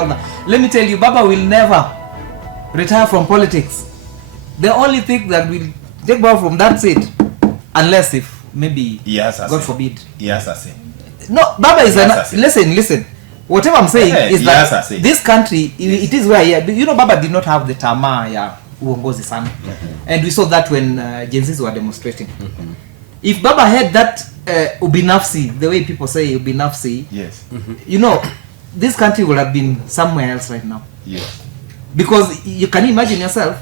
all that. Let me tell you, Baba will never retire from politics. The only thing that will take Baba from that seat, unless if maybe God forbid. Yes, I say. No, Baba is listen. Whatever I'm saying is that this country, it is where Baba did not have the tamaa uongozi sana. And we saw that when Gen Zs were demonstrating. If Baba had that ubinafsi, the way people say ubinafsi, yes, this country would have been somewhere else right now. Yes. Because you can imagine yourself,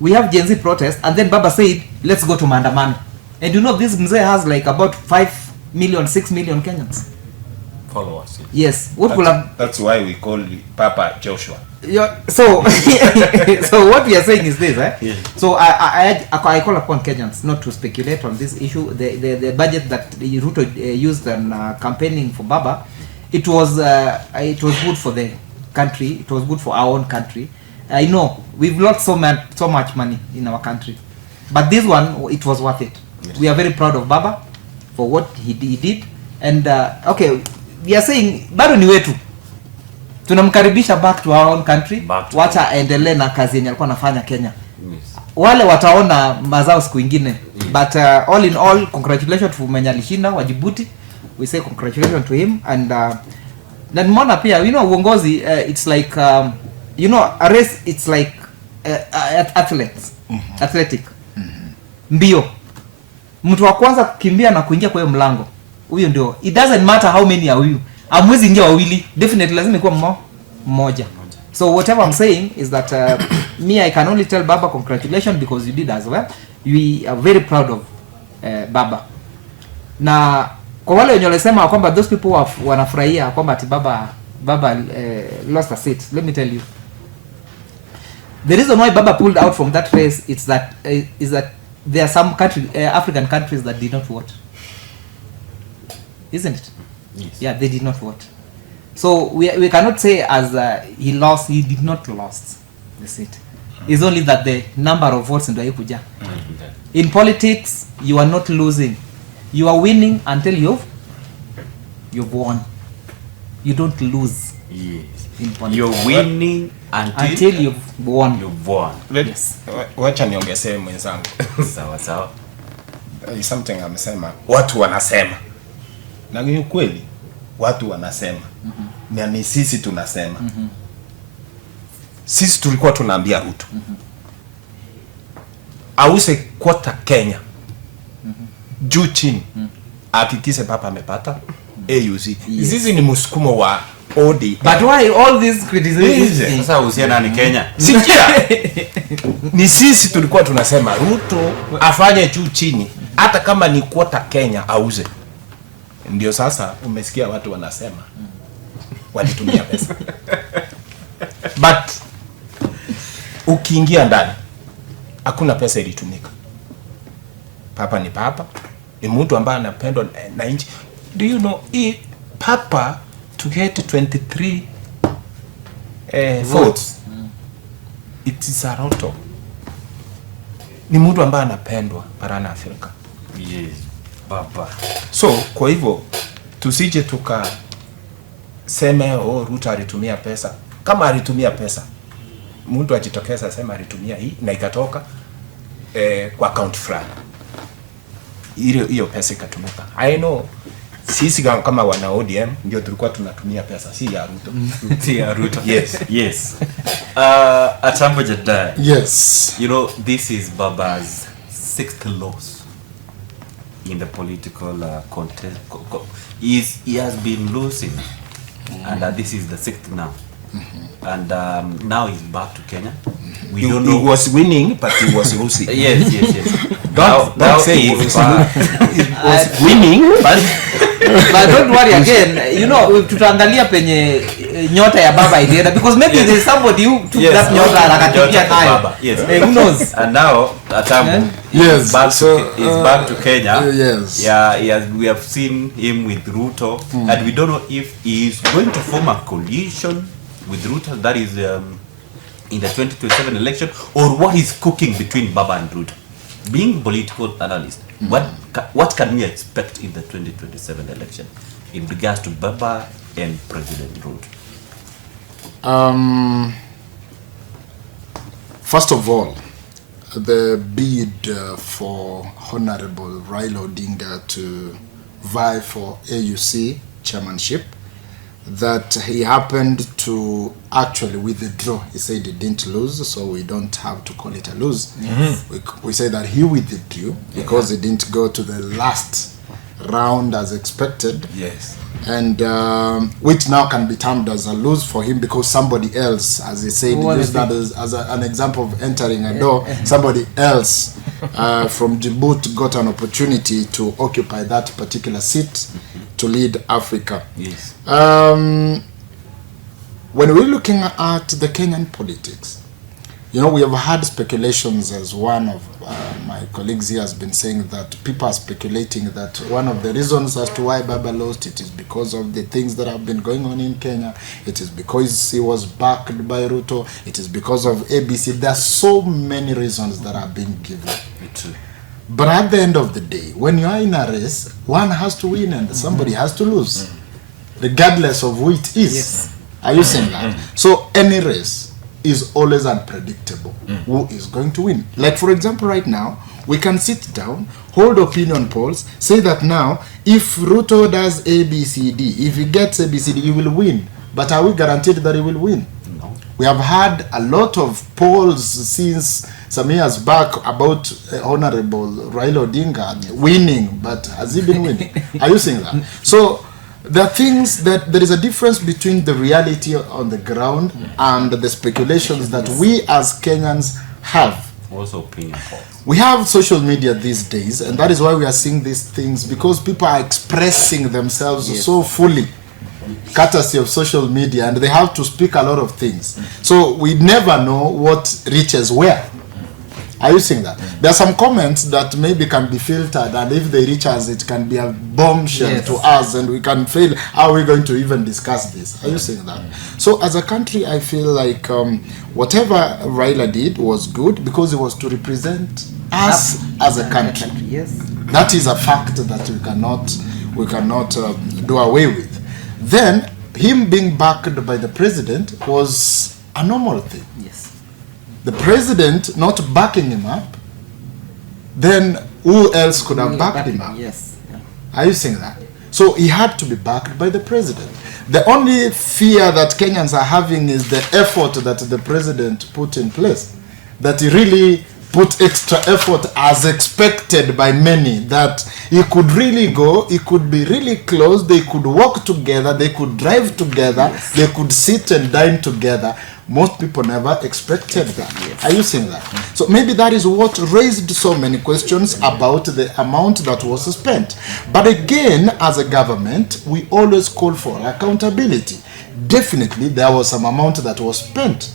we have Gen Z protest, and then Baba said, let's go to maandamano. And this mzee has like about 5 million, 6 million Kenyans. Followers. Yes. That's why we call Papa Joshua. So what we are saying is this, Yeah. So I call upon Kenyans not to speculate on this issue. The budget that Ruto used on campaigning for Baba, it was good for the country. It was good for our own country. I know we've lost so much money in our country, but this one, it was worth it. Yes. We are very proud of Baba for what he did, and we are saying bado ni wetu, tunamkaribisha back to our own country. Wacha aendelee na kazi yenye alikuwa anafanya Kenya. Yes. Wale wataona mazao siku ingine. But all in all, congratulations to mwenye alishinda wa Djibouti. We say congratulations to him, and na nimeona pia uongozi, it's like a race, it's like athletes. Athletic. Mbio. Mtu wa kwanza kukimbia na kuingia kwa hiyo mlango, huyo ndio. It doesn't matter how many are you. Amwezi ingia wawili, definitely lazima ikuwa mmoja. So whatever I'm saying is that me, I can only tell Baba congratulations because you did as well. We are very proud of Baba. Na kwa wale wenye walisema kwamba those people wanafurahia kwamba ati Baba lost a seat, let me tell you, the reason why Baba pulled out from that race is that there are some African countries that did not vote, isn't it? Yes. Yeah, they did not vote. So we cannot say as he lost, he did not lost the seat. It's only that the number of votes ndio haikuja. In politics, you are not losing. You are winning until you've won. You don't lose. Yes. In politics. You're winning until you've won. You've won. Yes. Wacha niongezee mwenzangu. Sawa. Something amesema, watu wanasema. Na ni kweli, watu wanasema. Na ni sisi tunasema. Sisi tulikuwa tunaambia Ruto. Ause kwota Kenya. Juu chini. Hakikishe Papa amepata AUC. Yes. Sisi ni msukumo wa ODM. But why all this criticism? Sasa uhusiana ni Kenya. Sikia. Ni sisi tulikuwa tunasema Ruto afanye juu chini. Hata kama ni kwota Kenya auze. Ndio sasa umesikia watu wanasema walitumia pesa. But ukiingia ndani hakuna pesa ilitumika. Papa ni Papa, ni mtu ambaye anapendwa na nchi. Do you know Papa to get 23 votes, it is a Ruto. Ni mtu ambaye anapendwa barani Afrika. Yes, Papa. So kwa hivyo tusije tukaseme Ruto alitumia pesa. Kama alitumia pesa, mtu ajitokeza asema alitumia hii na ikatoka kwa account fulani, hiyo pesa ikatumika. I know sisi kama wana ODM ndio tulikuwa tunatumia pesa, si ya Ruto. Si ya Ruto. Yes. Atambo Jadai. Yes. This is Baba's 6th loss in the political contest. He has been losing, and this is the 6th now. And now he's back to Kenya. We don't know. He was winning, but he was losing. Yes. Don't say he was winning, but don't worry again. Tutaangalia penye nyota ya Baba ilienda, because maybe there's somebody who took that nyota na akatupia nayo. Yes. Who knows? And now Atambo is back to Kenya. Yes. Yeah, we have seen him with Ruto, and we don't know if he is going to form a coalition with Ruto, that is in the 2027 election, or what is cooking between Baba and Ruto. Being political analyst, what can we expect in the 2027 election in regards to Baba and President Ruto? First of all, the bid for Honorable Raila Odinga to vie for AUC chairmanship, that he happened to actually withdraw. He said he didn't lose, so we don't have to call it a lose. We say that he withdrew because he didn't go to the last round as expected. Yes. And which now can be termed as a lose for him because somebody else, as he said, he used that as an example of entering a door. Somebody else from Djibouti got an opportunity to occupy that particular seat to lead Africa. Yes. When we're looking at the Kenyan politics, you know, we have had speculations, as one of my colleagues here has been saying, that people are speculating that one of the reasons as to why Baba lost it is because of the things that have been going on in Kenya. It is because he was backed by Ruto. It is because of ABC. There are so many reasons that are being given. But at the end of the day, when you are in a race, one has to win and somebody has to lose, regardless of who it is. Yes. Are you saying that? So any race is always unpredictable. Who is going to win? Like, for example, right now, we can sit down, hold opinion polls, say that now, if Ruto does A, B, C, D, if he gets A, B, C, D, he will win. But are we guaranteed that he will win? No. We have had a lot of polls since some years back about Honorable Raila Odinga winning, but has he been winning? Are you saying that? So there are things that there is a difference between the reality on the ground and the speculations that we as Kenyans have. Also opinion polls. We have social media these days, and that is why we are seeing these things, because people are expressing themselves so fully, courtesy of social media, and they have to speak a lot of things. So we never know what reaches where. Are you seeing that? There are some comments that maybe can be filtered, and if they reach us, it can be a bombshell to us, and we can fail. How are we going to even discuss this? Are you seeing that? So as a country, I feel like whatever Raila did was good because it was to represent us as a country. Yes. That is a fact that we cannot do away with. Then him being backed by the president was a normal thing. Yes. The president not backing him up, then who else could have backed him up? Yes. Yeah. Are you saying that? So he had to be backed by the president. The only fear that Kenyans are having is the effort that the president put in place. That he really put extra effort as expected by many, that he could really go, he could be really close, they could walk together, they could drive together, they could sit and dine together. Most people never expected that. Yes. Are you seeing that? So maybe that is what raised so many questions about the amount that was spent. But again, as a government, we always call for accountability. Definitely, there was some amount that was spent.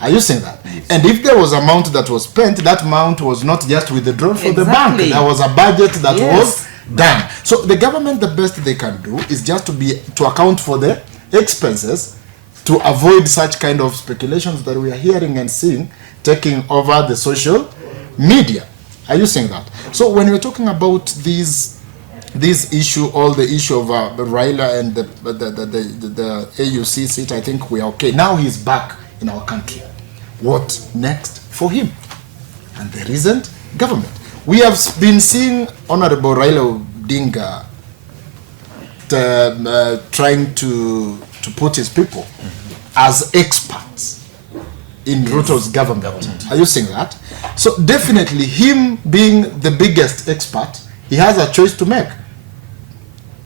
Are you saying that? Yes. And if there was amount that was spent, that amount was not just withdrawn from the bank. There was a budget that was done. So the government, the best they can do is just to account for the expenses, to avoid such kind of speculations that we are hearing and seeing taking over the social media. Are you saying that? So when we're talking about this issue, all the issue of Raila and the AUC seat, I think we are okay. Now he's back in our country. What next for him? And there isn't government. We have been seeing Honorable Raila Odinga trying to put his people as experts in Ruto's government. Are you saying that? So definitely him being the biggest expert, he has a choice to make.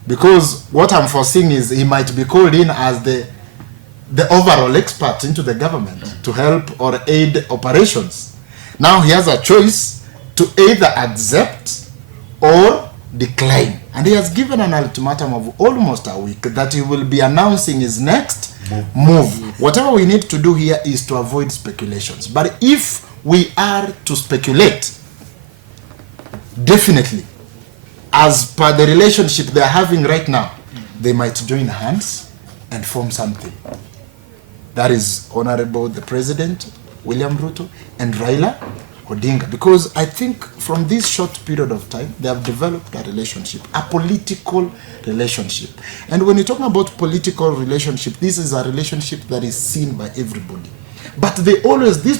Because what I'm foreseeing is he might be called in as the overall expert into the government to help or aid operations. Now he has a choice to either accept or decline. And he has given an ultimatum of almost a week that he will be announcing his next move. Whatever we need to do here is to avoid speculations. But if we are to speculate, definitely, as per the relationship they're having right now, they might join hands and form something. That is Honorable the President, William Ruto, and Raila, Odinga, because I think from this short period of time, they have developed a relationship, a political relationship. And when you're talking about political relationship, this is a relationship that is seen by everybody. But they always, these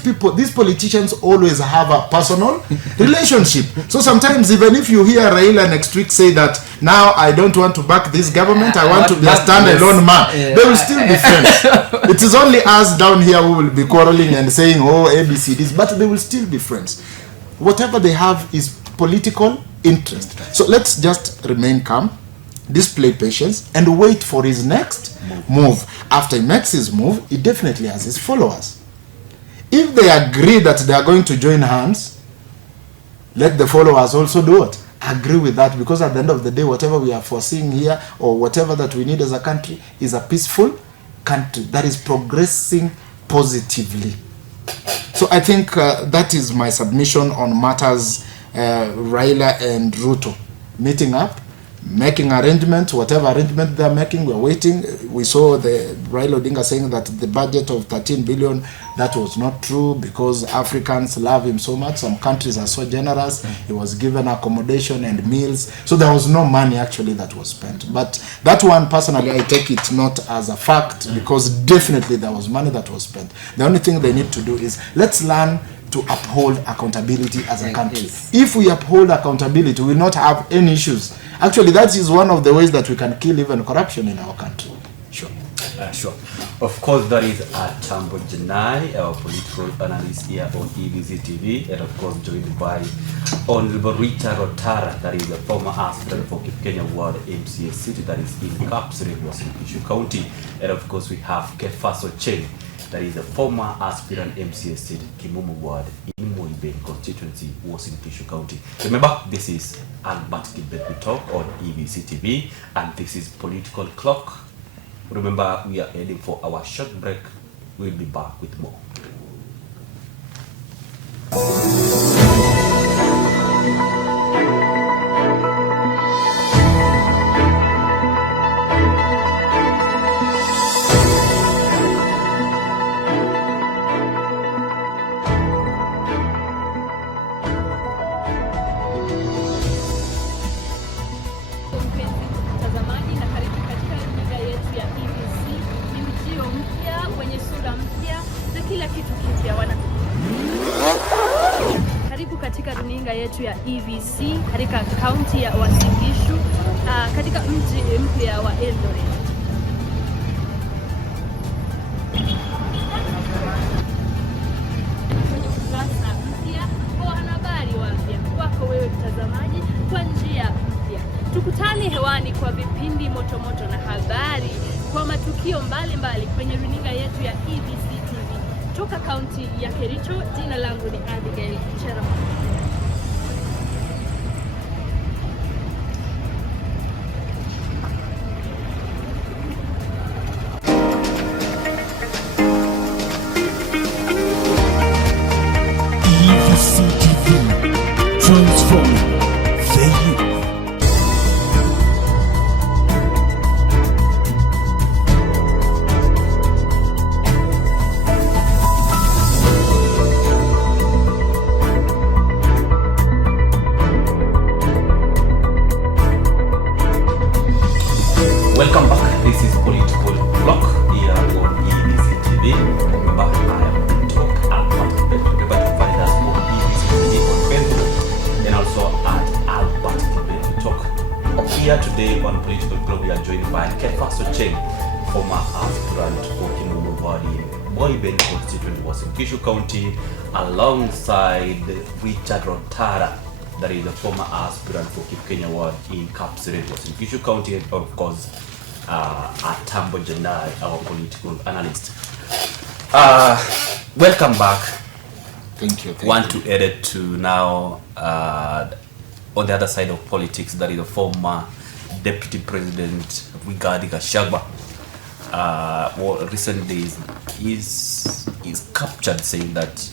politicians always have a personal relationship. So sometimes even if you hear Raila next week say that, now I don't want to back this government, I want to be a standalone man, they will still be friends. It is only us down here who will be quarreling and saying, oh, ABCDs, but they will still be friends. Whatever they have is political interest. So let's just remain calm, display patience, and wait for his next move. After he makes his move, he definitely has his followers. If they agree that they are going to join hands, let the followers also do it. Agree with that, because at the end of the day, whatever we are foreseeing here, or whatever that we need as a country, is a peaceful country that is progressing positively. So I think that is my submission on matters Raila and Ruto meeting up, making arrangements, whatever arrangement they are making, we're waiting. We saw the Raila Odinga saying that the budget of 13 billion, that was not true, because Africans love him so much. Some countries are so generous. He was given accommodation and meals. So there was no money actually that was spent. But that one, personally, I take it not as a fact, because definitely there was money that was spent. The only thing they need to do is, let's learn to uphold accountability as a country. If we uphold accountability, we will not have any issues. Actually, that is one of the ways that we can kill even corruption in our country. Sure. Sure. Of course, that is Atambo Janai, our political analyst here on EBC TV, and of course joined by Honorable Richard Otara, that is the former aspirant for Kenya Ward MCA City, that is in Kapseret, Uasin Gishu County, and of course we have Kefaso Cheng, that is the former aspirant MCA City, Kimumu Ward in Moiben constituency, Uasin Gishu County. Remember, this is Albert Gilbert We Talk on EBC TV, and this is Political Clock. Remember, we are heading for our short break. We'll be back with more. Yetu ya EVC katika kaunti ya Uasin Gishu katika mji mpya wa Eldoret. Kwenye ukurasa mpya kwa wanahabari wapya, wako wewe mtazamaji, kwa njia mpya. Tukutane hewani kwa vipindi motomoto na habari kwa matukio mbalimbali kwenye runinga yetu ya EVC TV. Toka kaunti ya Kericho, jina langu ni Abigail Cherama. Welcome back. This is Political Clock here on EBC TV. Remember, I am Talk Albert. Remember to find us on EBC TV on Facebook and also at Albert Talk. Here today on Political Clock, we are joined by Kefaso Cheng, former aspirant for Kimumu Ward in Moiben constituency, Uasin Gishu County, alongside Richard Otara, that is the former aspirant for Kenya Ward in Kapseret, Uasin Gishu County, and of course, Atambo Janai, our political analyst. Welcome back. Thank you. Want to edit to now on the other side of politics, that is the former Deputy President Rigathi Gachagua. Recent days is captured saying that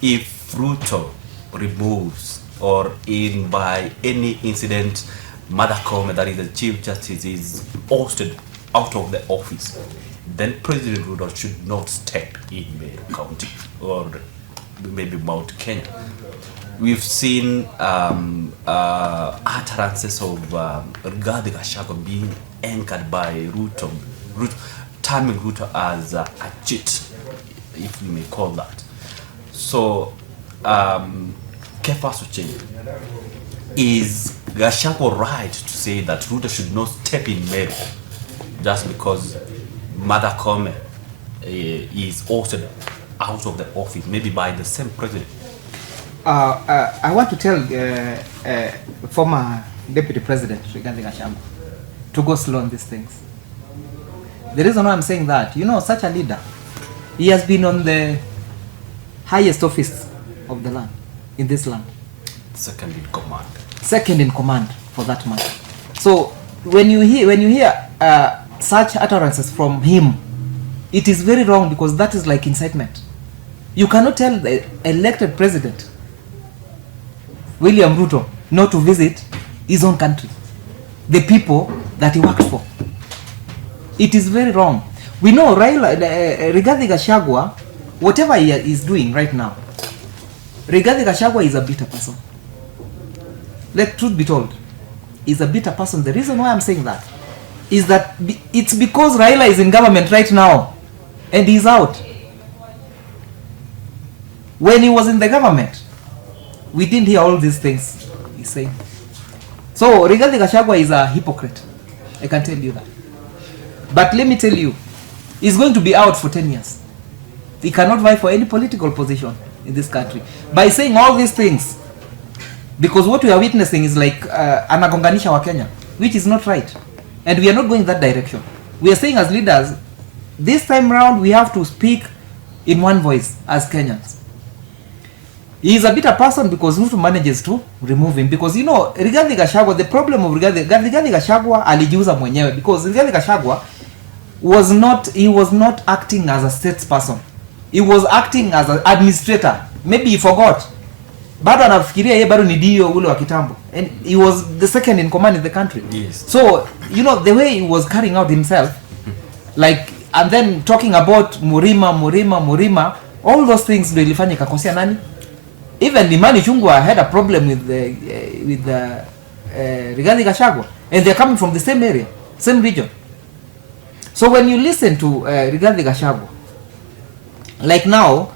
if Ruto removes or in by any incident, Martha Koome, that is the Chief Justice, is ousted out of the office, then President Ruto should not step in Meru County or maybe Mount Kenya. We've seen utterances of Rigathi Gachagua being anchored by Ruto, terming Ruto as a cheat, if we may call that. So, Kefa Sucheng, is Gachagua right to say that Ruto should not step in Meru just because Mother Kome is also out of the office, maybe by the same president? I want to tell former Deputy President Rigathi Gachagua to go slow on these things. The reason why I'm saying that, you know, such a leader, he has been on the highest office of the land, in this land. Second in command. Second in command, for that matter. So when you hear such utterances from him, it is very wrong, because that is like incitement. You cannot tell the elected president William Ruto not to visit his own country, the people that he worked for. It is very wrong. We know Rigathi Gachagua, whatever he is doing right now, Rigathi Gachagua is a bitter person. Let truth be told, he's a bitter person. The reason why I'm saying that is that it's because Raila is in government right now and he's out. When he was in the government, we didn't hear all these things he's saying. So Rigathi Gachagua is a hypocrite, I can tell you that. But let me tell you, he's going to be out for 10 years. He cannot vie for any political position in this country by saying all these things, because what we are witnessing is like anagonganisha wa Kenya, which is not right, and we are not going that direction. We are saying as leaders, this time round we have to speak in one voice as Kenyans. He is a bitter person because Ruto manages to remove him, because you know Rigathi Gachagua, the problem of Rigathi Gachagua alijiuza mwenyewe, because Rigathi Gachagua was not acting as a statesperson. He was acting as an administrator. Maybe he forgot. Bado anafikiria yeye bado ni dio ule wa kitambo, and he was the second in command in the country. Yes. So you know the way he was carrying out himself, like, and then talking about Murima, all those things ndio ilifanya ikakosea nani. Even Imani Chungwa had a problem with Rigathi Gachagua, and they're coming from the same area, same region. So when you listen to Rigathi Gachagua, like now,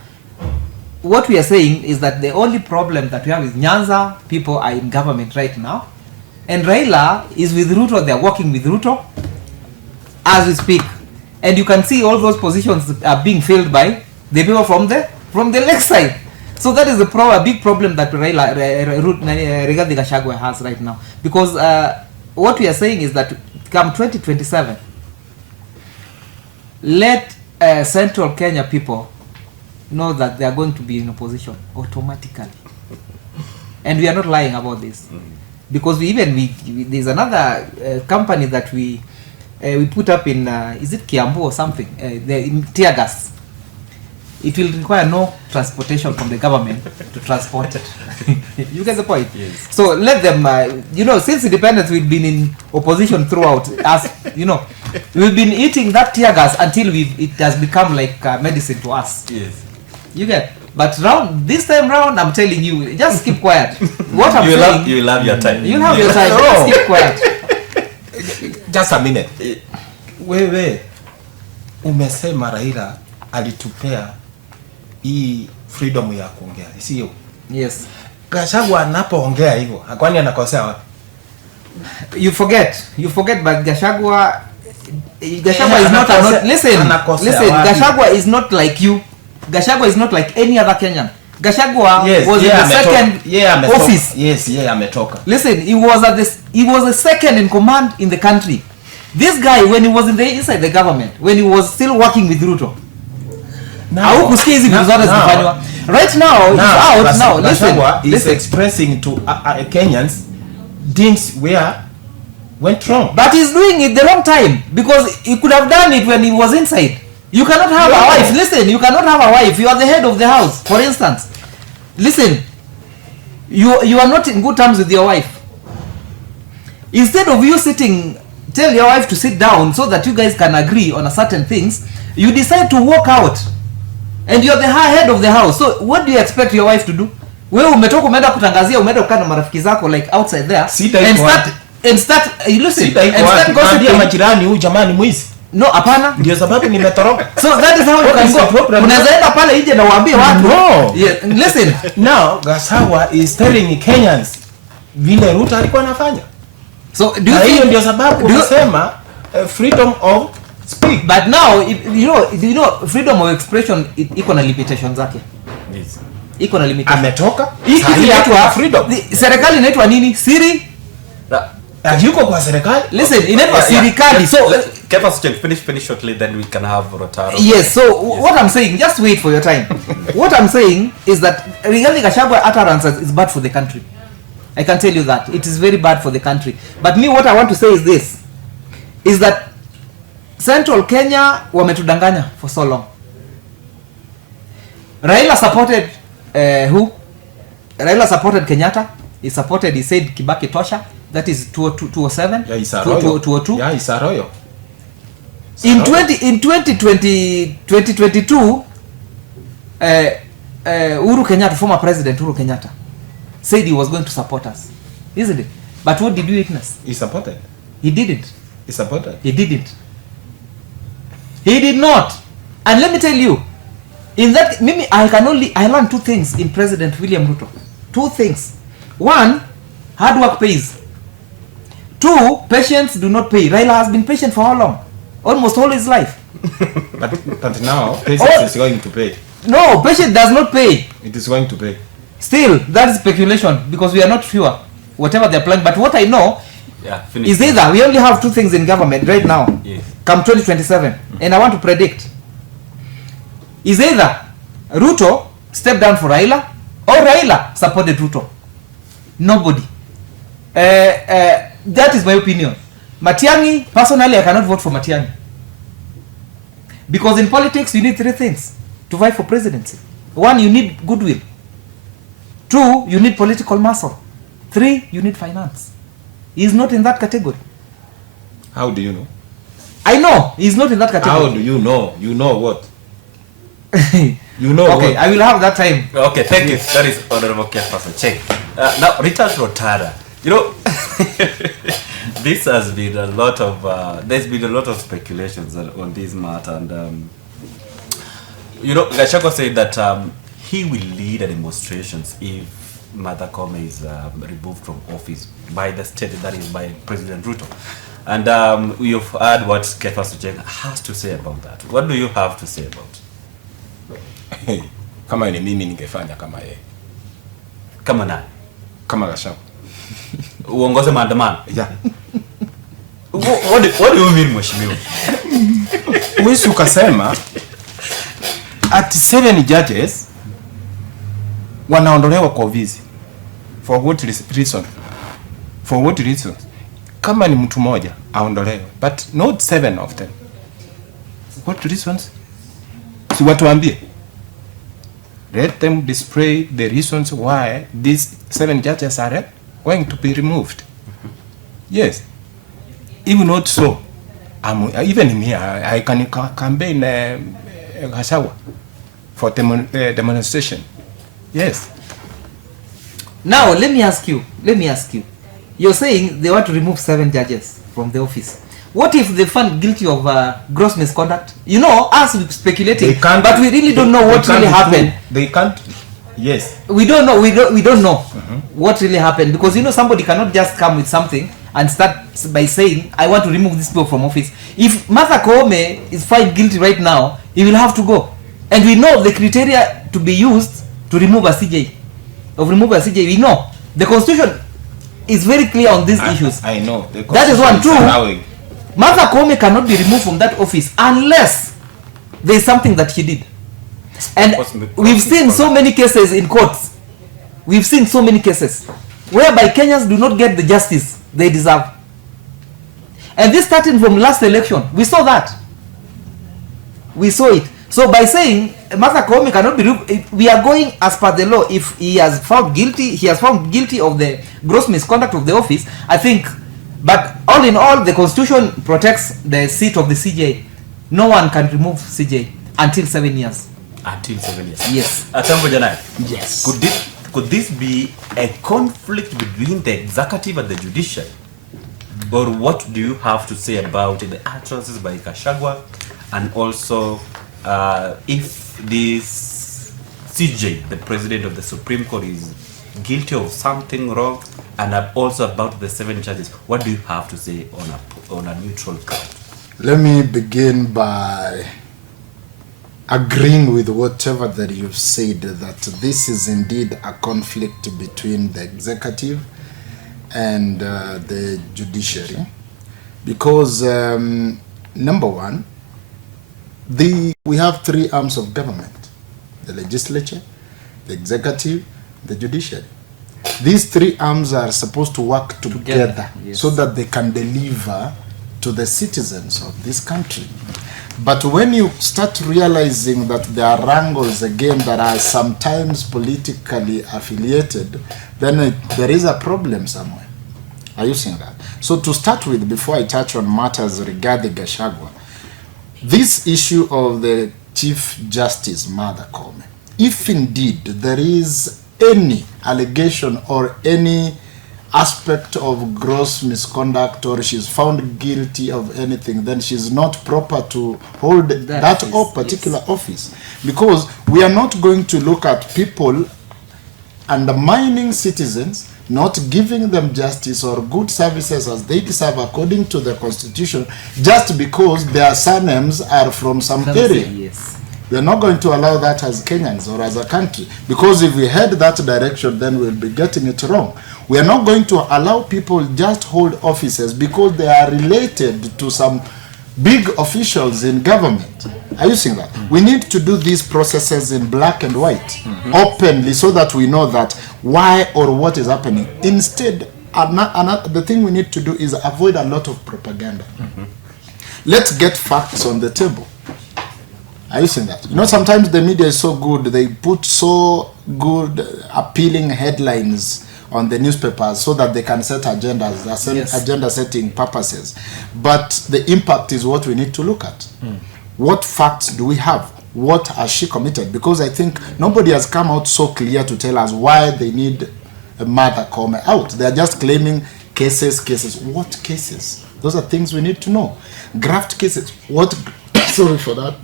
what we are saying is that the only problem that we have is Nyanza people are in government right now, and Raila is with Ruto. They are working with Ruto as we speak, and you can see all those positions are being filled by the people from the left side. So that is a big problem that Rigathi Gachagua has right now, because what we are saying is that come 2027, let Central Kenya people know that they are going to be in opposition automatically, and we are not lying about this, because we there's another company that we put up in is it Kiambu or something, the tear gas. It will require no transportation from the government to transport it. You get the point? Yes. So let them, you know, since independence we've been in opposition throughout. As you know, we've been eating that tear gas until it has become like medicine to us. Yes. You get? But this time round, I'm telling you, just keep quiet. What I'm saying, you will have your time. you'll have your time. Just keep quiet. Just a minute. Wewe umesema Raila alitupea hii freedom ya kuongea, sio? Yes. Gachagua anapoongea hivyo, kwani anakosea wapi? You forget, but Gachagua is not listen. Gachagua is not like you. Gachagua is not like any other Kenyan. Gachagua was in the second office. Yes, ametoka. Listen, he was the second in command in the country. This guy, when he was inside the government, when he was still working with Ruto, right now he's out. Now listen, he's expressing to Kenyans things where went wrong, but he's doing it the wrong time, because he could have done it when he was inside. You cannot have a wife. Listen, you cannot have a wife. You are the head of the house, for instance. Listen, you are not in good terms with your wife. Instead of you tell your wife to sit down so that you guys can agree on a certain things, you decide to walk out and you're the head of the house. So what do you expect your wife to do? Wewe umetoka umeenda kutangazia, umeenda kukaa na marafiki zako like outside there and start you listen and start gossiping majirani, huyu jamani mwizi. No, hapana. Ndio sababu nimetoroka. So that is how you can go. Unaweza enda pale nje na waambie watu. No. Yeah, listen. Now Gachagua is telling Kenyans vile Ruto alikuwa anafanya. So do you hiyo ndio sababu unasema freedom of speak. But now you know freedom of expression iko na limitations zake. Yes. Iko na limitations. Ametoka. Hii inaitwa freedom. Serikali inaitwa nini? Siri? Yuko kwa serikali. Listen, inaitwa serikali. So Kefa finish shortly, then we can have Rotaro. Yes, so what I'm saying, just wait for your time. What I'm saying is that regarding Gachagua utterances is bad for the country. I can tell you that. It is very bad for the country. But me, what I want to say is this, is that Central Kenya wametudanganya for so long. Raila supported who? Raila supported Kenyatta. He said Kibaki Tosha. That is 207. Yeah, he's a 202. Yeah, he's a royal. In 2022, Uhuru Kenyatta, former president Uhuru Kenyatta, said he was going to support us, isn't it? But what did we witness? He supported. He didn't. He supported. He didn't. He did not. And let me tell you, in that, maybe I learned two things in President William Ruto. Two things. One, hard work pays. Two, patience do not pay. Raila has been patient for how long? Almost all his life. but now, patience is going to pay. No, patience does not pay. It is going to pay. Still, that is speculation because we are not sure whatever they're planning. But what I know is either we only have two things in government right now, yes, come 2027, and I want to predict is either Ruto stepped down for Raila or Raila supported Ruto. Nobody. That is my opinion. Matiang'i, personally, I cannot vote for Matiang'i. Because in politics, you need three things to fight for presidency. One, you need goodwill. Two, you need political muscle. Three, you need finance. He is not in that category. How do you know? I know he is not in that category. How do you know? You know what? You know okay, what? I will have that time. Okay, thank you. That is Honorable Kefa. Check. Now, Richard Rotara. You know, this has been a lot of, there's been a lot of speculations on this matter. And, you know, Gachagua said that he will lead a demonstrations if Martha Koome is removed from office by the state, that is by President Ruto. And we have heard what Kefa Sujeng has to say about that. What do you have to say about it? Hey, kama ni mimi ningefanya kama yeye. Kama nani? Kama Gachagua. Uongoze maandamano. Yeah. What do you mean, mheshimiwa? Wewe ukasema at 7 judges wanaondolewa kwa ofisi. For what reason? For what reason? Kama ni mtu mmoja aondolewe, but not 7 of them. What reasons? Si watuambie. Let them display the reasons why these 7 judges are going to be removed. Yes. Even not so, even me, I can campaign Gachagua for demonstration. Yes. Now, let me ask you. You're saying they want to remove 7 judges from the office. What if they found guilty of gross misconduct? You know, us speculating, but we really don't know what really happened. They can't. Yes. We don't know. We don't know what really happened, because you know somebody cannot just come with something and start by saying, "I want to remove these people from office." If Martha Koome is found guilty right now, he will have to go, and we know the criteria to be used to remove a CJ. We know the Constitution is very clear on these issues. I know. That is one. Two, Martha Koome cannot be removed from that office unless there is something that she did. And we've seen so many cases in courts. We've seen so many cases whereby Kenyans do not get the justice they deserve. And this starting from last election, we saw that. We saw it. So by saying Martha Koome cannot be removed, we are going as per the law. If he has found guilty of the gross misconduct of the office, I think. But all in all, the Constitution protects the seat of the CJ. No one can remove CJ until 7 years. until 7 years. Yes. Atambo Janai. Yes. Could this be a conflict between the executive and the judiciary? Or what do you have to say about the utterances by Gachagua, and also if this CJ, the president of the Supreme Court, is guilty of something wrong, and also about the 7 charges? What do you have to say on a neutral ground? Let me begin by agreeing with whatever that you've said, that this is indeed a conflict between the executive and the judiciary, because number one, we have 3 arms of government: the legislature, the executive, the judiciary. These 3 arms are supposed to work together yes. so that they can deliver to the citizens of this country. But when you start realizing that there are wrangles again that are sometimes politically affiliated, then there is a problem somewhere. Are you seeing that? So to start with, before I touch on matters regarding Gachagua, this issue of the Chief Justice Martha Koome, if indeed there is any allegation or any aspect of gross misconduct, or she's found guilty of anything, then she's not proper to hold that particular office. Because we are not going to look at people undermining citizens, not giving them justice or good services as they deserve according to the constitution, just because their surnames are from some area. Yes. We are not going to allow that as Kenyans or as a country, because if we head that direction, then we'll be getting it wrong. We are not going to allow people just hold offices because they are related to some big officials in government. Are you seeing that? We need to do these processes in black and white, openly, so that we know that why or what is happening. Instead, the thing we need to do is avoid a lot of propaganda. Let's get facts on the table. Are you seeing that? You know, sometimes the media is so good, they put so good, appealing headlines on the newspapers so that they can set agendas, Yes. agenda setting purposes. But the impact is what we need to look at. What facts do we have? What has she committed? Because I think nobody has come out so clear to tell us why they need Martha Koome out. They are just claiming cases. What cases? Those are things we need to know. Graft cases. What? Sorry for that.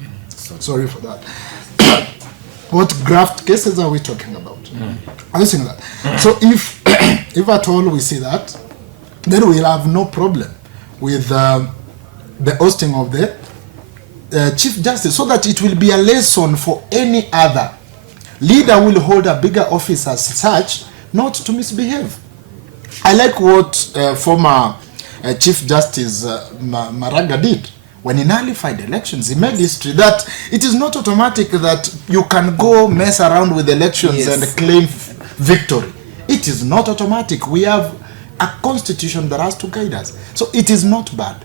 What graft cases are we talking about? Are you seeing that? So if at all we see that, then we'll have no problem with the hosting of the Chief Justice, so that it will be a lesson for any other leader will hold a bigger office as such, not to misbehave. I like what former Chief Justice Maraga did. When he nullified elections, he made history that it is not automatic that you can go mess around with elections Yes. and claim victory. It is not automatic. We have a constitution that has to guide us. So it is not bad.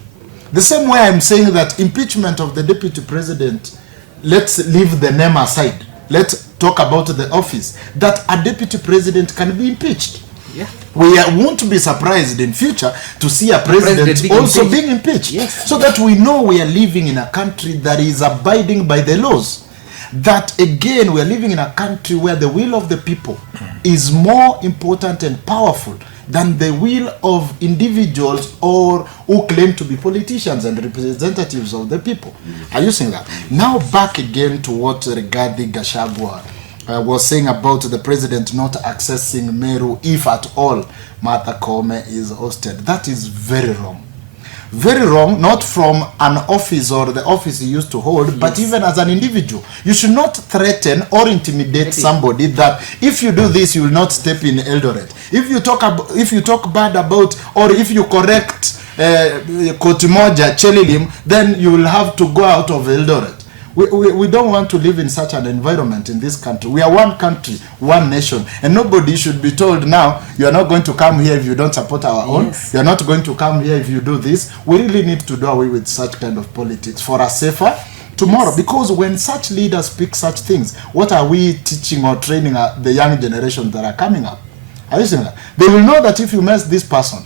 The same way I'm saying that impeachment of the deputy president, let's leave the name aside. Let's talk about the office. That a deputy president can be impeached. Yeah. We won't be surprised in future to see a president being also impeached. being impeached. Yes. So that we know we are living in a country that is abiding by the laws. That again, we are living in a country where the will of the people is more important and powerful than the will of individuals or who claim to be politicians and representatives of the people. Are you saying that? Now back again to what Rigathi Gachagua was saying about the president not accessing Meru, if at all Martha Koome is hosted. That is very wrong. Very wrong, not from an office or the office he used to hold, but even as an individual. You should not threaten or intimidate somebody that if you do this, you will not step in Eldoret. If you talk bad about, or if you correct Kotimoja, Chelilim, then you will have to go out of Eldoret. We don't want to live in such an environment in this country. We are one country, one nation, and nobody should be told now, you are not going to come here if you don't support our own. Yes. You are not going to come here if you do this. We really need to do away with such kind of politics for a safer tomorrow. Because when such leaders speak such things, what are we teaching or training the young generation that are coming up? Are you saying that? They will know that if you mess this person,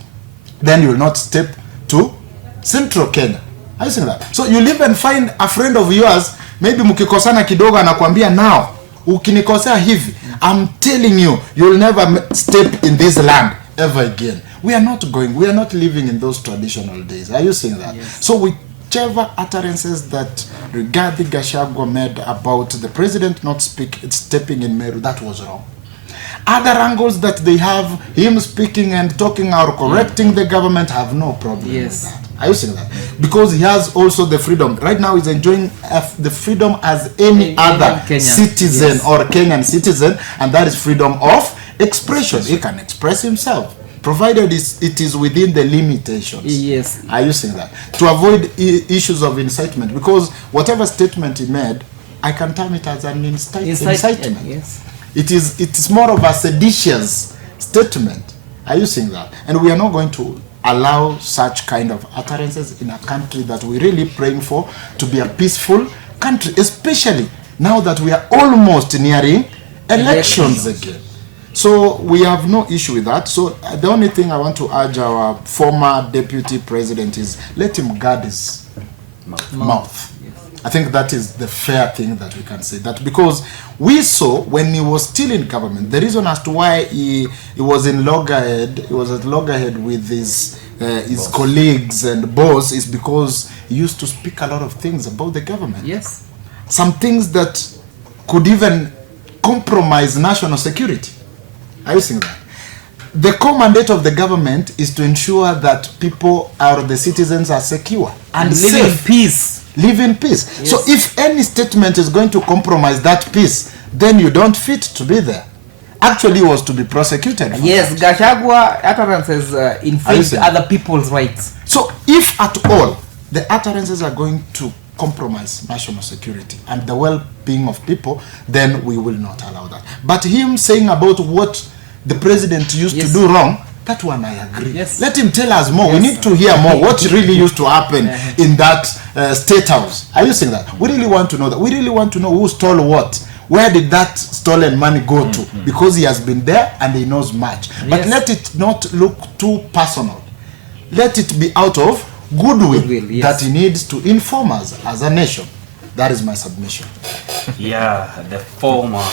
then you will not step to Central Kenya. Are you seeing that? So you'll even find a friend of yours, maybe mkikosana kidogo anakuambia, now ukinikosea hivi, I'm telling you, you'll never step in this land ever again. We are not living in those traditional days. Are you seeing that? Yes. So whichever utterances that Rigathi Gachagua made about the president not stepping in Meru, that was wrong. Other angles that they have, him speaking and talking or correcting the government, have no problem Yes. with that. Are you seeing that? Because he has also the freedom. Right now he's enjoying the freedom as any other Kenyan citizen, yes. or Kenyan citizen, and that is freedom of expression. He can express himself, provided it is within the limitations. Yes. Are you seeing that? To avoid issues of incitement, because whatever statement he made, I can term it as an incitement. Yes. It is more of a seditious statement. Are you seeing that? And we are not going to allow such kind of utterances in a country that we're really praying for to be a peaceful country, especially now that we are almost nearing elections again. So we have no issue with that. So the only thing I want to urge our former deputy president is let him guard his mouth. I think that is the fair thing that we can say. That because we saw when he was still in government, the reason as to why he was in loggerhead, he was at loggerhead with his colleagues and boss, is because he used to speak a lot of things about the government. Yes. Some things that could even compromise national security. Are you seeing that? The core mandate of the government is to ensure that people or the citizens are secure and live in safe. peace. Live in peace. Yes. So if any statement is going to compromise that peace, then you don't fit to be there. Actually, he was to be prosecuted for Yes, that. Gachagua utterances infringe saying? other people's rights. So if at all the utterances are going to compromise national security and the well-being of people, then we will not allow that. But him saying about what the president used Yes. to do wrong, that one I agree. Yes. Let him tell us more. Yes. We need to hear more what really used to happen in that state house. Are you saying that? We really want to know that. We really want to know who stole what. Where did that stolen money go to? Because he has been there and he knows much. But Yes. let it not look too personal. Let it be out of goodwill, Yes. that he needs to inform us as a nation. That is my submission. Yeah, the former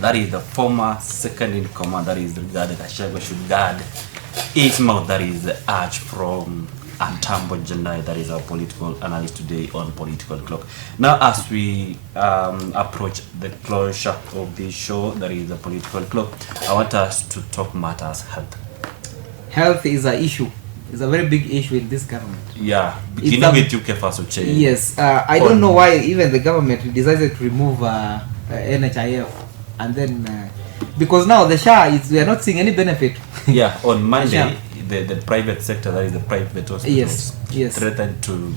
that is the former second in command, that is Rigathi Gachagua, should guard his mouth. That is the urge from Atambo Janai, that is our political analyst today on Political Clock. Now, as we approach the closure of this show, that is the Political Clock, I want us to talk matters health. Health is an issue. It's a very big issue in this government. Yeah, beginning a- with UK first, Oche. Yes, I don't know why even the government decided to remove NHIF, and then because now the SHA is, we are not seeing any benefit. Yeah, on Monday, Yeah. the private sector, that is the private hospitals, Yes. threatened to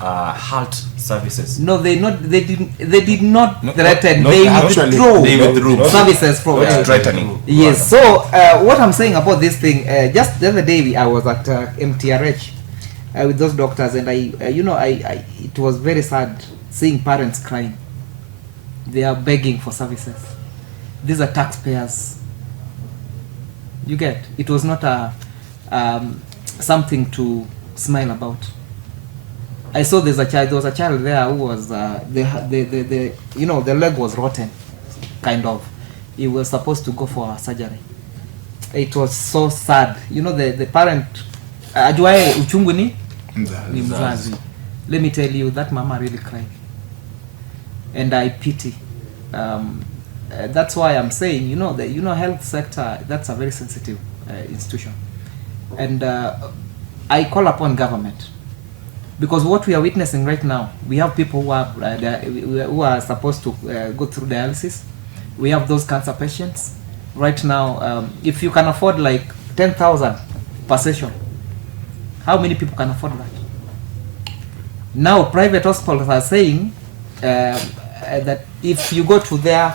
halt services. No, they did not threaten. not They actually. withdrew They withdrew. services from. Not threatening. Yes. So what I'm saying about this thing, just the other day I was at MTRH with those doctors, and I it was very sad seeing parents crying. They are begging for services. These are taxpayers. You get? It was not a something to smile about. I saw there was a child there who was the leg was rotten, kind of. He was supposed to go for surgery. It was so sad. The parent ajuae uchungu ni mzazi. Let me tell you, that mama really cried, and I pity. That's why I'm saying, the health sector, that's a very sensitive institution, and I call upon government. Because what we are witnessing right now, we have people who are supposed to go through dialysis. We have those cancer patients. Right now, if you can afford like 10,000 per session, how many people can afford that? Now, private hospitals are saying that if you go to their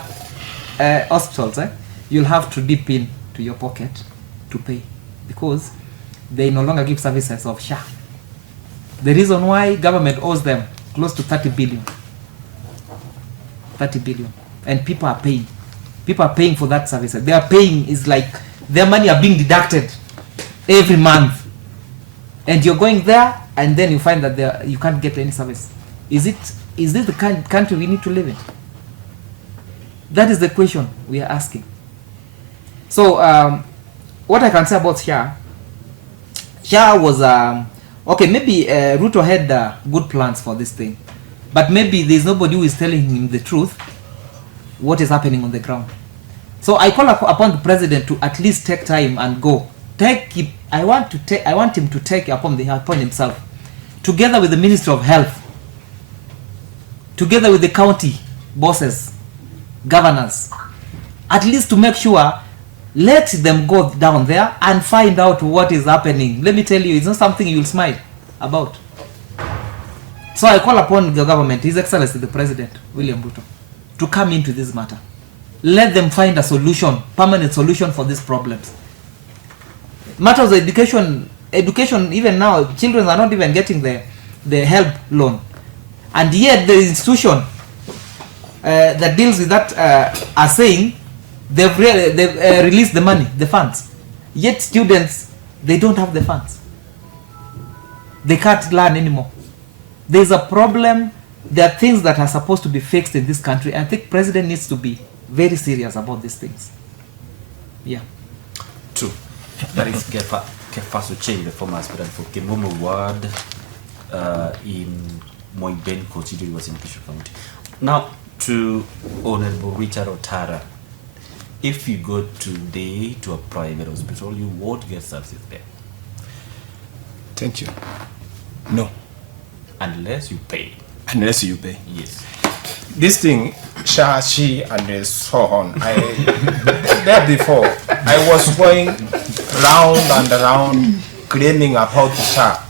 hospitals, you'll have to dip in to your pocket to pay, because they no longer give services of SHA. The reason why government owes them close to 30 billion. 30 billion. And people are paying. People are paying for that service. They are paying is like their money are being deducted every month. And you're going there and then you find that you can't get any service. Is this the country we need to live in? That is the question we are asking. So what I can say about SHA was okay, maybe Ruto had good plans for this thing, but maybe there's nobody who is telling him the truth, what is happening on the ground. So I call upon the president to at least take time and go. I want him to take upon himself, together with the Ministry of Health, together with the county bosses, governors, at least to make sure, let them go down there and find out what is happening. Let me tell you, it's not something you'll smile about. So I call upon the government, His Excellency the President, William Ruto, to come into this matter. Let them find a solution, permanent solution for these problems. Matters of education, even now, children are not even getting the help loan. And yet the institution that deals with that are saying they've released the money, the funds. Yet students, they don't have the funds. They can't learn anymore. There's a problem. There are things that are supposed to be fixed in this country. I think President needs to be very serious about these things. Yeah. True. That is Kefaso Cheng, the former aspirant for Kemomo Ward in Moiben constituency, was in Bishop County. Now to Honorable Richard Otara. If you go today to a private hospital, you won't get services there. Thank you. No. Unless you pay. Unless you pay. Yes. This thing, SHA, she, and so on. There before, I was going round and around claiming about the SHA.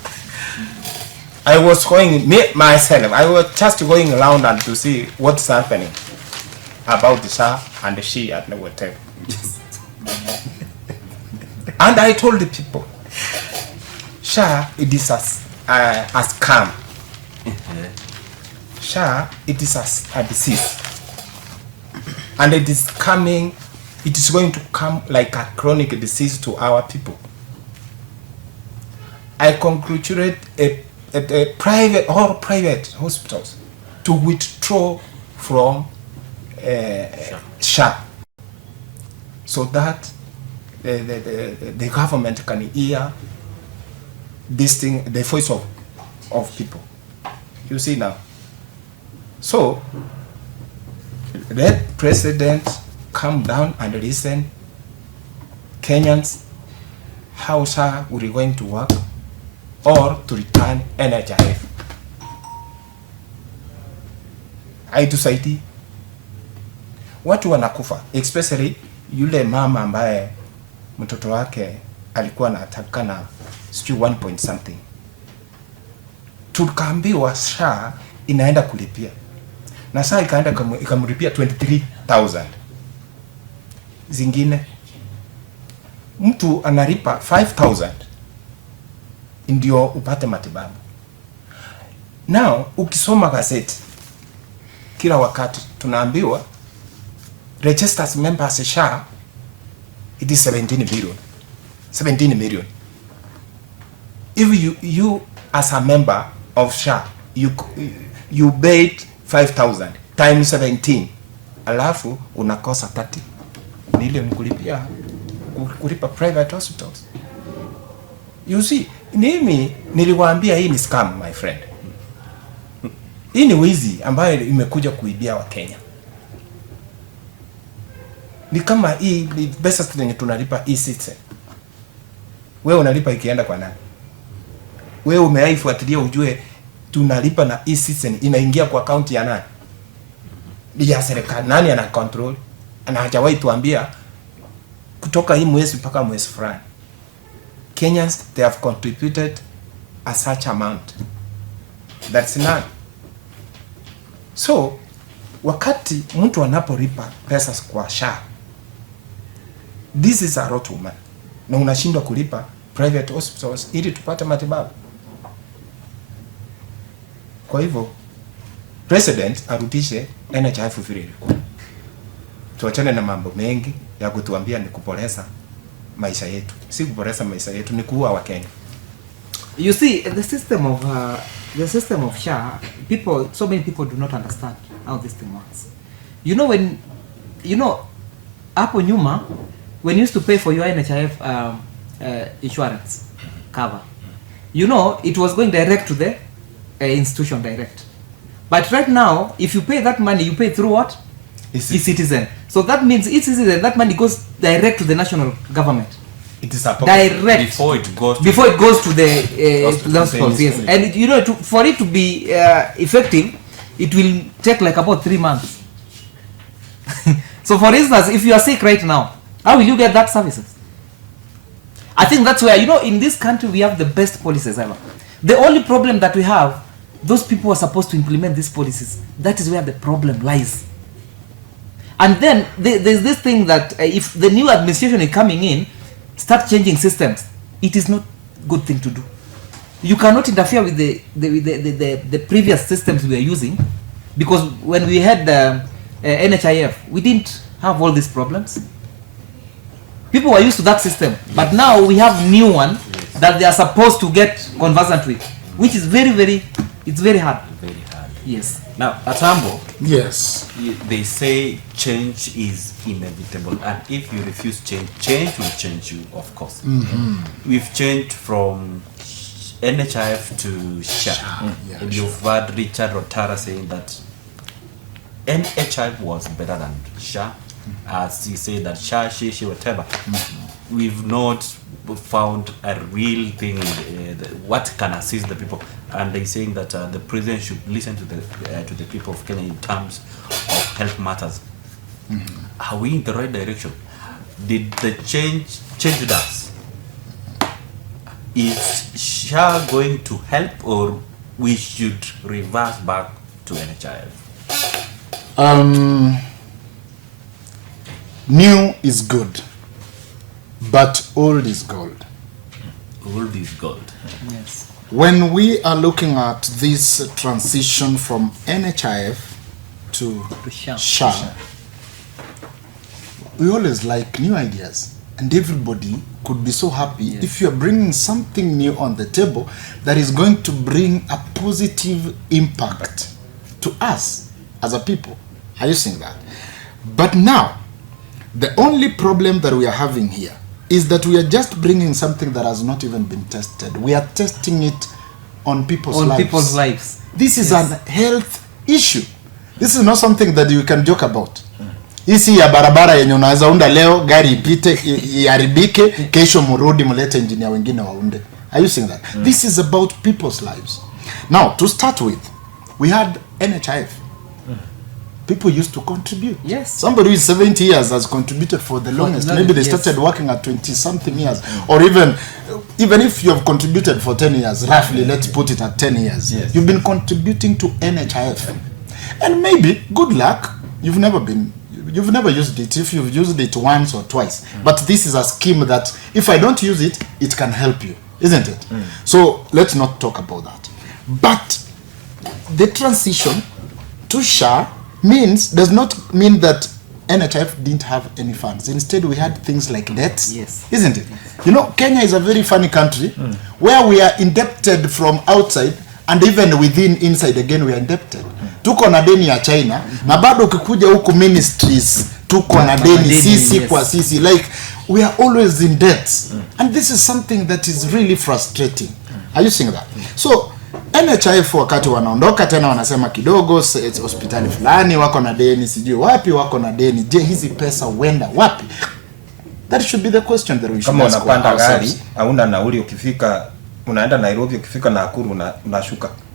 I was going, myself, I was just going around and to see what's happening about the SHA and the she and whatever. And I told the people, SHA, it is a scam. SHA, it is a disease. And it is coming, it is going to come like a chronic disease to our people. I congratulate a private hospitals to withdraw from SHA, so that the government can hear this thing, the voice of people. You see now. So let President come down and listen. Kenyans, how SHA will going to work, or to return NHIF. Haitusaidii. Watu wanakufa, especially yule mama ambaye mtoto wake alikuwa anataka na 1 point something. Tukaambiwa SHA inaenda kulipia. Na SHA ikaenda ikamlipia 23,000. Zingine mtu analipa 5,000 ndio upate matibabu. Now ukisoma gazeti kila wakati tunaambiwa registered members SHA, it is 17 million. If you as a member of SHA, you paid 5,000 times 17, alafu unakosa 30 million kulipa private hospitals. You see, mimi niliwaambia hii ni scam, my friend. Hii ni wizi ambayo imekuja kuibia wa Kenya. Ni kama hii pesa zenye tunalipa e-citizen. Wewe unalipa ikienda kwa nani? Wewe umeifuatilia ujue tunalipa na e-citizen inaingia kwa account ya nani? Ni ya serikali. Nani ana control? Ana hajawahi tuambia kutoka hii mwezi mpaka mwezi fulani. Kenyans, they have contributed a such amount. That's none. So, wakati mtu anapolipa pesa kwa SHA, this is a lot woman. Na unashindwa kulipa private hospitals ili tupate matibabu. Kwa hivyo, President arudishe NHIF vile ilikuwa. Tuachane na mambo mengi ya kutuambia ni kuboresha maisha yetu. Si kuboresha maisha yetu, ni kuua wa Kenya. You see, the system of SHA, so many people do not understand how this thing works. Hapo nyuma, when you used to pay for your NHIF insurance cover, it was going direct to the institution direct. But right now, if you pay that money, you pay through what? eCitizen. So that means eCitizen, that money goes direct to the national government. It is a Direct. Before it goes To the hospitals, yes. And for it to be effective, it will take like about 3 months. So for instance, if you are sick right now, how will you get that services? I think that's where, in this country we have the best policies ever. The only problem that we have, those people who are supposed to implement these policies, that is where the problem lies. And then there's this thing that if the new administration is coming in, start changing systems, it is not a good thing to do. You cannot interfere with the previous systems we are using, because when we had NHIF, we didn't have all these problems. People were used to that system, but now we have new one that they are supposed to get conversant with, which is very, very, it's very hard. very hard. Yes. Now, Atambo, Yes. they say change is inevitable, and if you refuse change, change will change you, of course. We've changed from NHIF to SHA. Yeah, And you've heard Richard Rotara saying that NHIF was better than SHA, as he said that SHA, she, whatever. We've not found a real thing what can assist the people, and they're saying that the president should listen to the people of Kenya in terms of health matters. Are we in the right direction? Did the change us? Is SHA going to help, or we should reverse back to NHIF? New is good, but old is gold. Old is gold. Yes. When we are looking at this transition from NHIF to To SHA. SHA, we always like new ideas, and everybody could be so happy if you are bringing something new on the table that is going to bring a positive impact to us as a people. Are you seeing that? But now, the only problem that we are having here is that we are just bringing something that has not even been tested. We are testing it on people's lives. This is an health issue. This is not something that you can joke about. Hisi ya barabara yenye unaweza unda leo, gari ipite, iharibike, kesho murudi mulete engineer wengine waunde. Are you seeing that? This is about people's lives. Now, to start with, we had NHIF. People used to contribute. Yes. Somebody who is 70 years has contributed for the longest. Maybe they started working at 20-something years. Or even if you have contributed for 10 years, roughly, let's put it at 10 years. Yes. You've been contributing to NHIF. And maybe, good luck, you've never used it. If you've used it once or twice. But this is a scheme that, if I don't use it, it can help you. Isn't it? So, let's not talk about that. But the transition to SHA does not mean that NHIF didn't have any funds. Instead, we had things like debts. Yes. Isn't it? Kenya is a very funny country where we are indebted from outside, and even inside again we are indebted. Tuko na deni ya China, na bado ukikuja huku ministries, tuko na deni sisi kwa sisi. Like, we are always in debt. And this is something that is really frustrating. Are you seeing that? So, NHIF wakati wanaondoka tena wanasema kidogo hospitali fulani wako na deni, sijui wapi wako na deni. Je, hizi pesa huenda wapi? That should be the question that we should ask. Kama unapanda gari, hauna nauli, ukifika unaenda Nairobi, ukifika Nakuru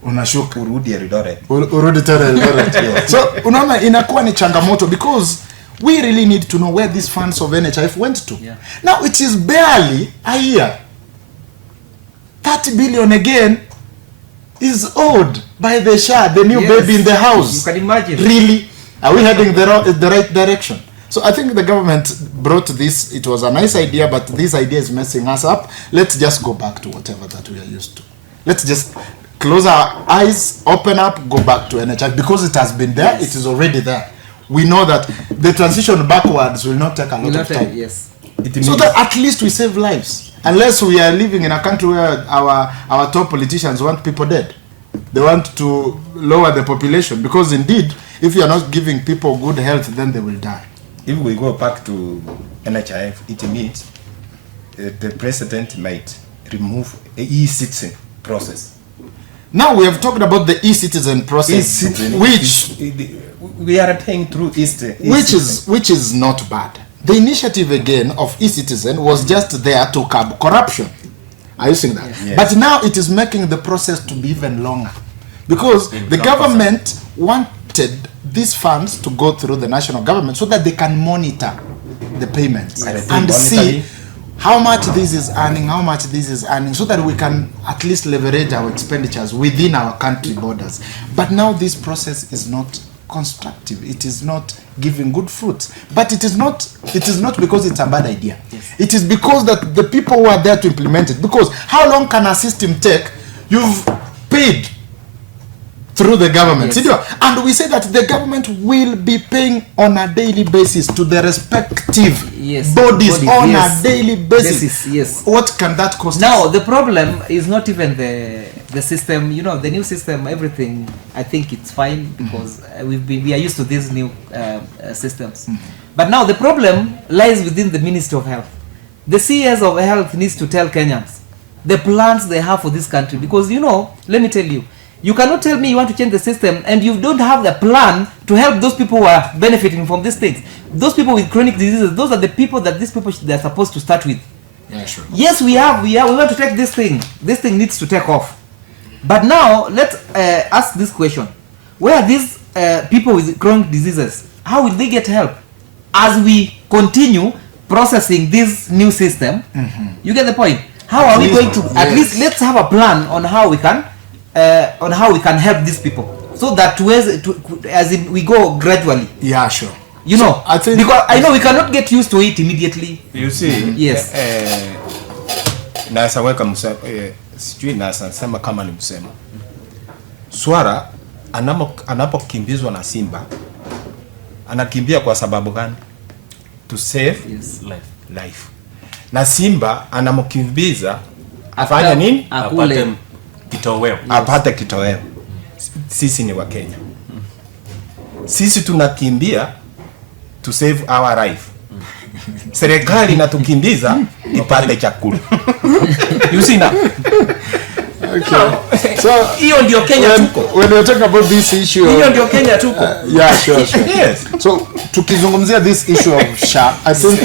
unashuka urudi Eldoret. Urudi tena Eldoret. So unaona inakuwa ni changamoto, because we really need to know where these funds of NHIF went to. Yeah. Now it is barely a year. 30 billion again is owed by the SHA, the new baby in the house. You can imagine. Really? Are we heading the right direction? So I think the government brought this. It was a nice idea, but this idea is messing us up. Let's just go back to whatever that we are used to. Let's just close our eyes, open up, go back to NHIF, because it has been there. It is already there. We know that the transition backwards will not take a lot of time. Yes. So that at least we save lives. Unless we are living in a country where our top politicians want people dead. They want to lower the population, because indeed, if you are not giving people good health, then they will die. If we go back to NHIF, it means the president might remove the e-citizen process. Now we have talked about the e-citizen process, E-citizen, which we are paying through which is not bad. The initiative again of e-citizen was just there to curb corruption. Are you seeing that? Yes. But now it is making the process to be even longer, because the government wanted these funds to go through the national government so that they can monitor the payments and see how much this is earning, how much this is earning, so that we can at least leverage our expenditures within our country borders. But now this process is not constructive. It is not giving good fruits. But it is not because it's a bad idea. Yes. It is because that the people who are there to implement it. Because how long can a system take? You've paid through the government. Yes. And we say that the government will be paying on a daily basis to the respective bodies on a daily basis. Yes. What can that cost Now, us? the problem is not even the system, the new system, everything, I think it's fine, because we are used to these new systems. But now the problem lies within the Ministry of Health. The CS of Health needs to tell Kenyans the plans they have for this country, because let me tell you, you cannot tell me you want to change the system and you don't have the plan to help those people who are benefiting from these things. Those people with chronic diseases, those are the people that these people they're supposed to start with. Yeah, sure. Yes, we want to take this thing. This thing needs to take off. But now let's ask this question: where are these people with chronic diseases? How will they get help as we continue processing this new system? You get the point? How are we going to at least let's have a plan on how we can help these people, so that we go gradually. Yeah, sure. So I think, because I know we cannot get used to it immediately. You see, Yes. Naweza weka sijui naweza sema kama ni msemo. Swara anapokimbizwa na simba, anakimbia kwa sababu gani? To save life. Na simba anamkimbiza afanye nini? Akule kitoweo. Apate kitoweo. Sisi ni wa Kenya. Sisi tunakimbia to save our life. Serikali inatukimbiza ipate chakula. You see now? Okay. So hiyo ndio Kenya tuko. When we talk about this issue, hiyo ndio Kenya tuko. Yeah, sure. Yes. So tukizungumzia this issue of SHA, I think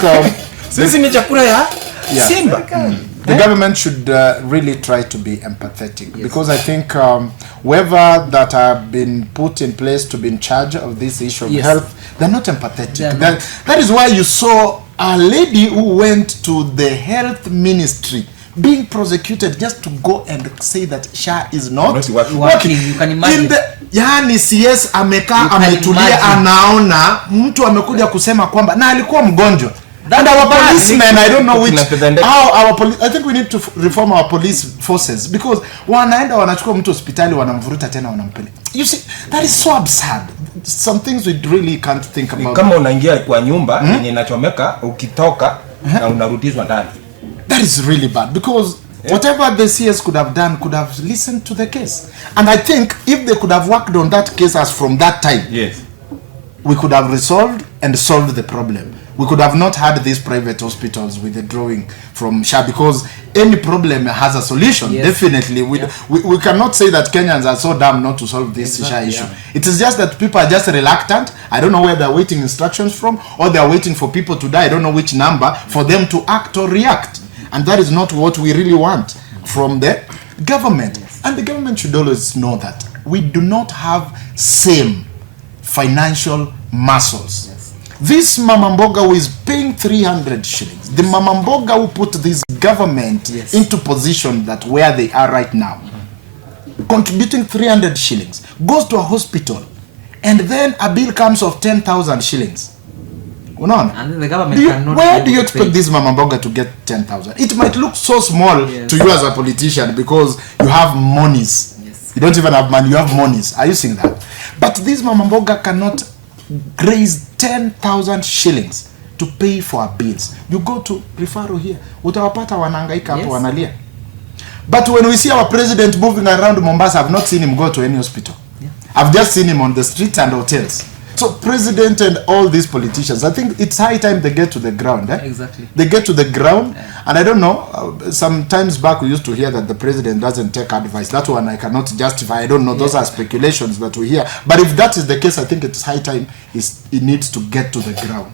sisi ni chakula ya simba. The government should really try to be empathetic, because I think whoever that have been put in place to be in charge of this issue of health, they're not empathetic. That is why you saw a lady who went to the health ministry being prosecuted just to go and say that SHA is not working. You can imagine. Yani CS amekaa ametulia, anaona mtu amekuja kusema kwamba na alikuwa mgonjwa. And our policemen, I don't know I think we need to reform our police forces, because wanaenda wanachukua mtu hospitali wanamvuruta tena wanampeleka. You see, that is so absurd. Some things we really can't think about. Kama unaingia kwa nyumba yenye inachomeka, ukitoka na unarudishwa ndani. That is really bad, because whatever the CS could have done could have listened to the case. And I think if they could have worked on that case as from that time, we could have resolved and solved the problem. We could have not had these private hospitals withdrawing from SHA, because any problem has a solution. Definitely. We cannot say that Kenyans are so dumb not to solve this SHA issue. It is just that people are just reluctant. I don't know where they're waiting instructions from, or they're waiting for people to die. I don't know which number for them to act or react. And that is not what we really want from the government. And the government should always know that we do not have same financial muscles. This Mama Mboga who is paying 300 shillings, the Mama Mboga who put this government into position that where they are right now, contributing 300 shillings, goes to a hospital, and then a bill comes of 10,000 shillings. And the government where do you expect this Mama Mboga to get 10,000? It might look so small to you as a politician, because you have monies. You don't even have money, you have monies. Are you seeing that? But this Mama Mboga cannot raise 10,000 shillings to pay for our bills. You go to referral here, utawapata wanahangaika hapo wanalia. But when we see our president moving around Mombasa, I've not seen him go to any hospital. I've just seen him on the streets and hotels. So president and all these politicians, I think it's high time they get to the ground. Exactly. They get to the ground, and I don't know, some times back we used to hear that the president doesn't take advice. That one I cannot justify. I don't know, those are speculations that we hear. But if that is the case, I think it's high time it needs to get to the ground.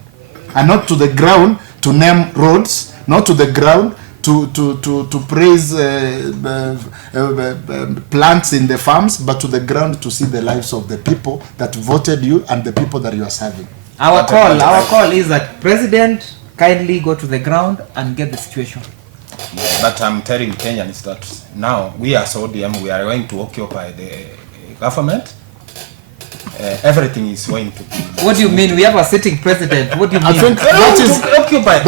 And not to the ground to name roads, not to the ground to praise plants in the farms, but to the ground to see the lives of the people that voted you and the people that you are serving. Our call is that president kindly go to the ground and get the situation. But I'm telling Kenyans that now we as ODM, we are going to occupy the government. Everything is going to be... What do you mean? We have a sitting president. What do you mean? I think that is occupy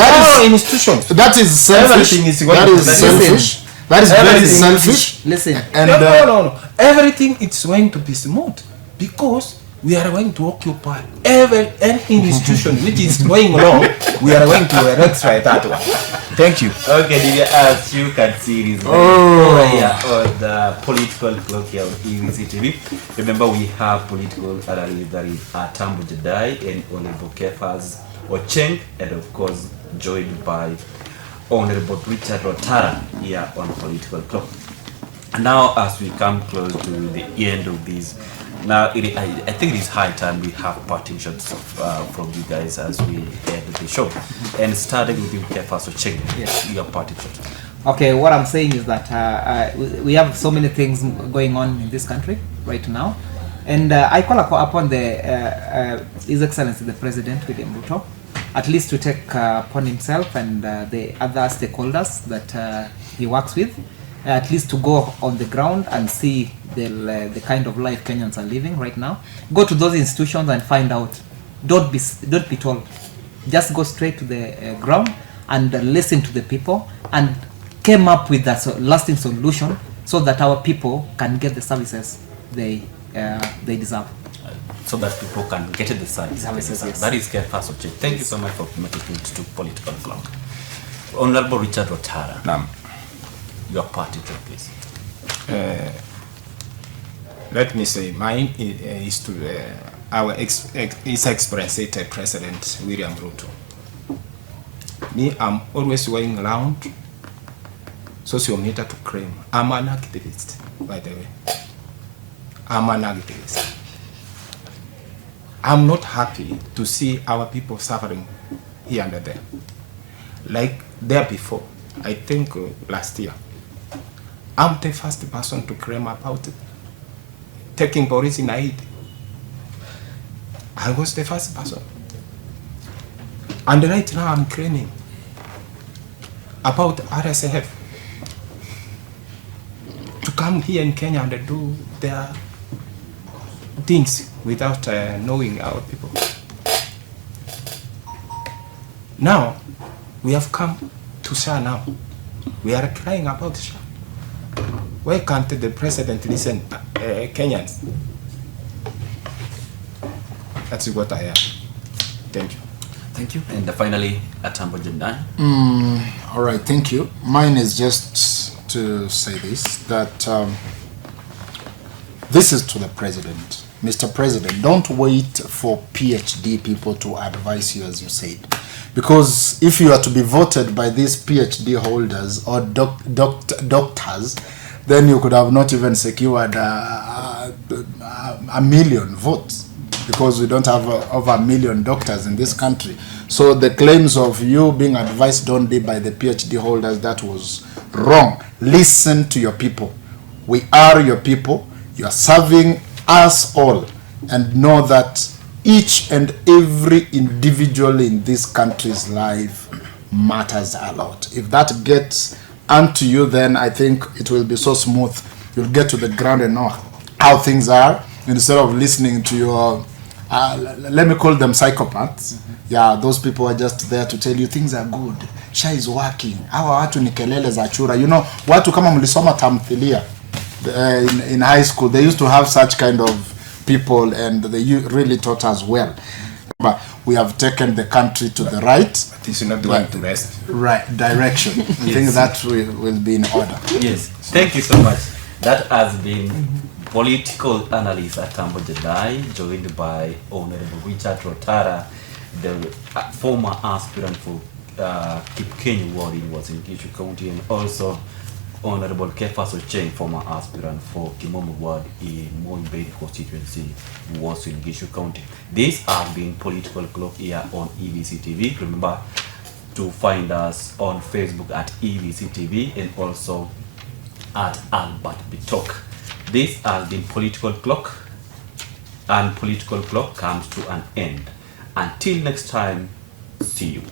institutions. That is selfish. Everything is going that to is be selfish. That is very selfish. Listen. And no. Everything is going to be smooth because we are going to occupy any institution which is going wrong. We are going to rectify that one. Thank you. Okay, as you can see, this on the political clock here on EBC-TV. Remember, we have political analysts, that is Atambo Jedai and Honorable Kefas Ocheng, and of course joined by Honorable Richard Rotara here on political clock. And now, as we come close to the end of this, now I think it is high time we have parting shots from you guys as we end the show. And starting with you, Kefas Ocheng, your parting shot. Okay, what I'm saying is that we have so many things going on in this country right now, and I call upon His Excellency the President William Ruto, at least to take upon himself and the other stakeholders that he works with, at least to go on the ground and see the kind of life Kenyans are living right now. Go to those institutions and find out. Don't be told. Just go straight to the ground and listen to the people and came up with that lasting solution so that our people can get the services they deserve. So that people can get the services. Yes. That is Kefas Ocheng. Thank you so much for making it to political vlog. Honorable Richard Rotara. Your party, please. Let me say, mine is to our His Excellency President William Ruto. Me, I'm always going around social media to claim I'm an activist, by the way. I'm an activist. I'm not happy to see our people suffering here and there. Like there before, I think last year, I'm the first person to claim about it. Taking police in aid. I was the first person. And right now I'm claiming about RSF to come here in Kenya and do their things without knowing our people. Now, we have come to SHA now. We are crying about SHA. Why can't the president listen, Kenyans? That's what I am. Thank you. Thank you. And finally, Atambo Jedai. All right, thank you. Mine is just to say this, that this is to the president. Mr. President, don't wait for PhD people to advise you, as you said. Because if you are to be voted by these PhD holders or doctors, then you could have not even secured a million votes, because we don't have over 1 million doctors in this country. So the claims of you being advised only by the PhD holders, that was wrong. Listen to your people. We are your people. You are serving us all. And know that each and every individual in this country's life matters a lot. If that gets unto you, then I think it will be so smooth. You'll get to the ground and know how things are, instead of listening to your let me call them psychopaths. Yeah, those people are just there to tell you things are good, SHA is working. Hawa watu ni kelele za chura. You know, watu kama mlisoma tamthilia in high school, they used to have such kind of people, and they really taught us well. But we have taken the country to the right This is not the one to rest. direction. I think that will be in order. Yes, thank you so much. That has been political analyst Atambo Jedai, joined by Honorable Richard Rotara, the former aspirant for Kipkeny ward in Uasin Gishu County, and also Honorable Kefas Ocheng, former aspirant for Kimomo ward in Moimbei constituency, Uasin Gishu County. This has been Political Clock here on EVC TV. Remember to find us on Facebook at EVC TV and also at Albert Bitok. This has been Political Clock, and Political Clock comes to an end. Until next time, see you.